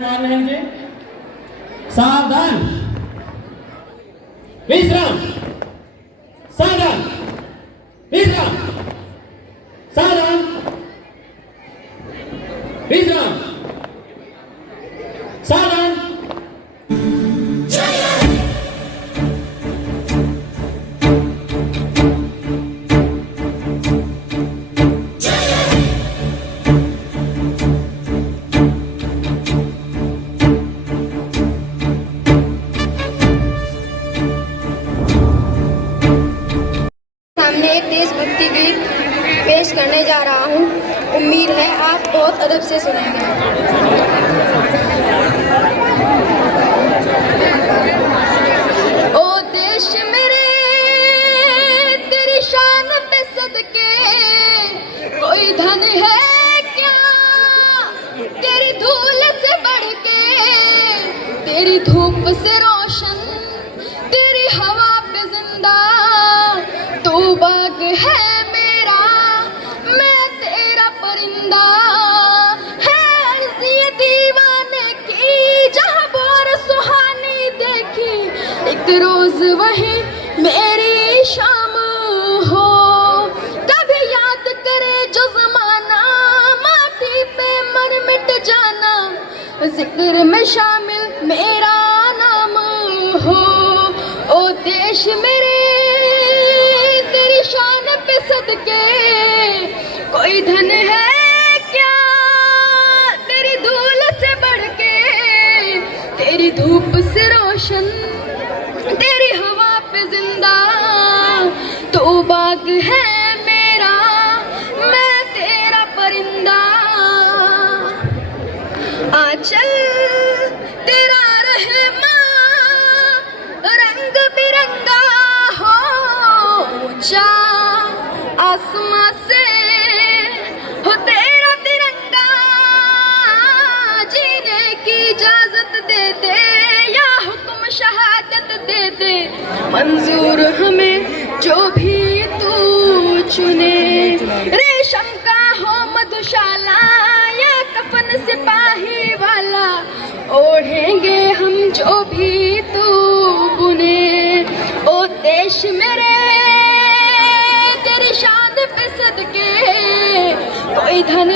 मान रहेंगे। सावधान, विश्राम, सावधान, विश्राम, सावधान, विश्राम, सावधान। देशभक्ति गीत पेश करने जा रहा हूँ। उम्मीद है आप बहुत अदब से सुनेंगे। ओ देश मेरे तेरी शान पे सदके कोई धन है क्या तेरी धूल से बढ़ के, तेरी धूप से रोशन, तेरी हवा पे जिंदा, तू बाग है मेरा, मैं तेरा परिंदा, है अर्ज़ ये दीवाने की जहाँ बोर सुहानी देखी, एक रोज वही मेरी शाम हो, कभी याद करे जो ज़माना, माटी पे मर मिट जाना, जिक्र में शामिल मेरा नाम हो। ओ देश मेरे शान पे सदके कोई धन है क्या तेरी धूल से बढ़ के, तेरी धूप से रोशन, तेरी हवा पे जिंदा, तो बाग है मेरा, मैं तेरा परिंदा। आंचल तेरा रहमा रंग बिरंगा हो, ऊंचा आसमां से हो तेरा तिरंगा, जीने की इजाजत दे दे या हुक्म शहादत दे दे, मंजूर हमें जो भी तू चुने, रेशम का हो मधुशाला या कफन सिपाही वाला, ओढ़ेंगे हम जो भी तू बुने। ओ देश मेरे तेरी शान पे सदके कोई धन